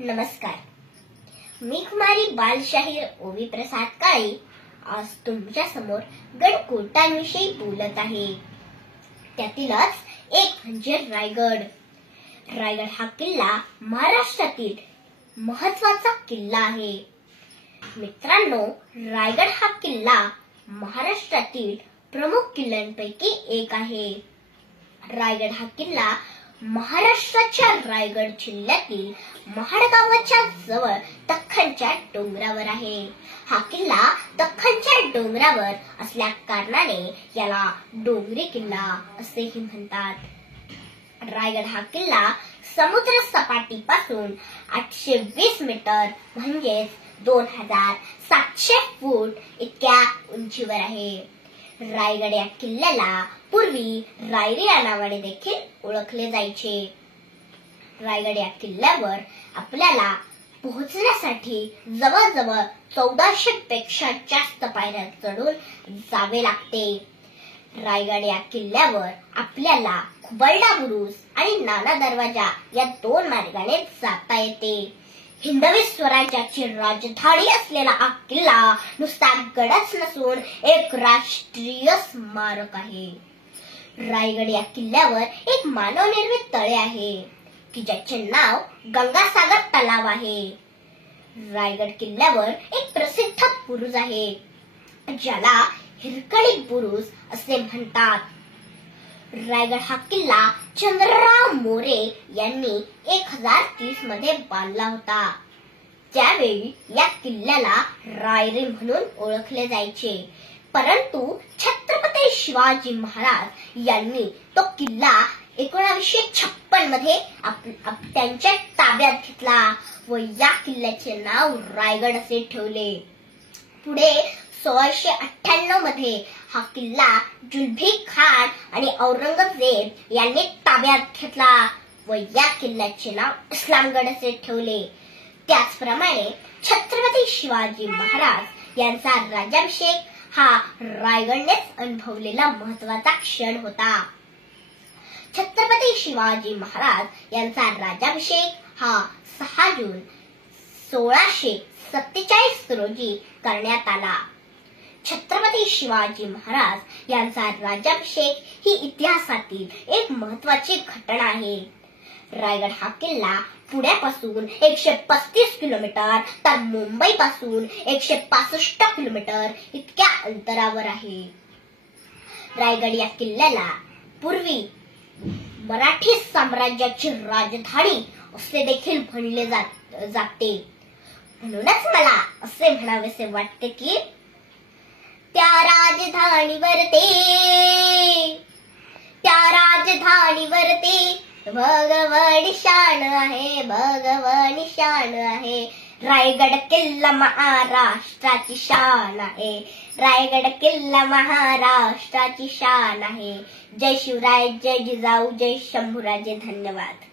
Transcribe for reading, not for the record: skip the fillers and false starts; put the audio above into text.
नमस्कार, मी कुमारी बालशाहीर ओवी प्रसाद काळे आज तुमच्या समोर गडकोटांविषयी बोलत आहे। त्यातीलच एक म्हणजे रायगड। रायगड हा किल्ला महाराष्ट्रातील महत्त्वाचा किल्ला आहे। मित्रांनो, रायगड हा किल्ला महाराष्ट्रातील प्रमुख किल्ल्यांपैकी एक आहे। रायगड हा किल्ला महाराष्ट्राच्या रायगड जिल्ह्यातील महाड गावाच्या जवळ दख्खनच्या डोंगरावर आहे। हा किल्ला दख्खनच्या डोंगरावर असल्या कारणाने याला डोंगरी किल्ला असेही म्हणतात। रायगड हा किल्ला समुद्र सपाटीपासून 820 मीटर म्हणजेच 2700 फूट इतक्या उंचीवर आहे। रायगड या किल्ल्याला पूर्वी रायरी या नावाने देखील ओळखले जायचे। रायगड या किल्ल्यावर आपल्याला पोहोचण्यासाठी जवळजवळ 1400 पेक्षा जास्त पायऱ्या चढून जावे लागते। रायगड या किल्ल्यावर आपल्याला खुबलडा बुरुज आणि नाना दरवाजा या 2 मार्गाने जाता येते। हिंदवी स्वराज्याची राजधानी असलेला हा किल्ला नुसता गडच नसून एक राष्ट्रीय स्मारक आहे। रायगड या किल्ल्यावर एक मानवनिर्मित तळे आहे की ज्याचे नाव गंगासागर तलाव आहे। रायगड किल्ल्यावर एक प्रसिद्ध बुरुज आहे ज्याला हिरकणी बुरुज असे म्हणतात। रायगड हा किल्ला चंद्रराव मोरे यांनी 1030 मध्ये बांधला होता। त्यावेळी या किल्ल्याला रायरी म्हणून ओळखले जायचे, परंतु छत्रपती शिवाजी महाराज यांनी तो किल्ला 1956 मध्ये त्यांच्या ताब्यात घेतला व या किल्ल्याचे नाव रायगड असे ठेवले। पुढे 1698 मध्ये हा किल्ला जुलफी खान आणि औरंगजेब यांनी ताब्यात घेतला व या किल्ल्याचे नाव इस्लामगड असे ठेवले। त्याचप्रमाणे छत्रपती शिवाजी महाराज यांचा राज्याभिषेक हा रायगडनेच अनुभवलेला महत्त्वाचा क्षण होता। छत्रपती शिवाजी महाराज यांचा राज्याभिषेक हा 6 जून 1647 रोजी करण्यात आला। छत्रपती शिवाजी महाराज यांचा राज्याभिषेक ही इतिहासातील एक महत्त्वाची घटना आहे। रायगड हा किल्ला पुण्यापासून 135 किलोमीटर तर मुंबईपासून 165 किलोमीटर इतक्या अंतरावर आहे। रायगड या किल्ल्याला पूर्वी मराठी साम्राज्याची राजधानी असे देखील म्हणले जाते। म्हणूनच मला असे म्हणावेसे वाटते की त्या राजधानीवर ते भगवान शान आहे, भगवान शान आहे। रायगड किल्ला महाराष्ट्राची शान आहे, रायगड किल्ला महाराष्ट्राची शान आहे। जय शिवराय, जय जिजाऊ, जय शंभूराजे। धन्यवाद।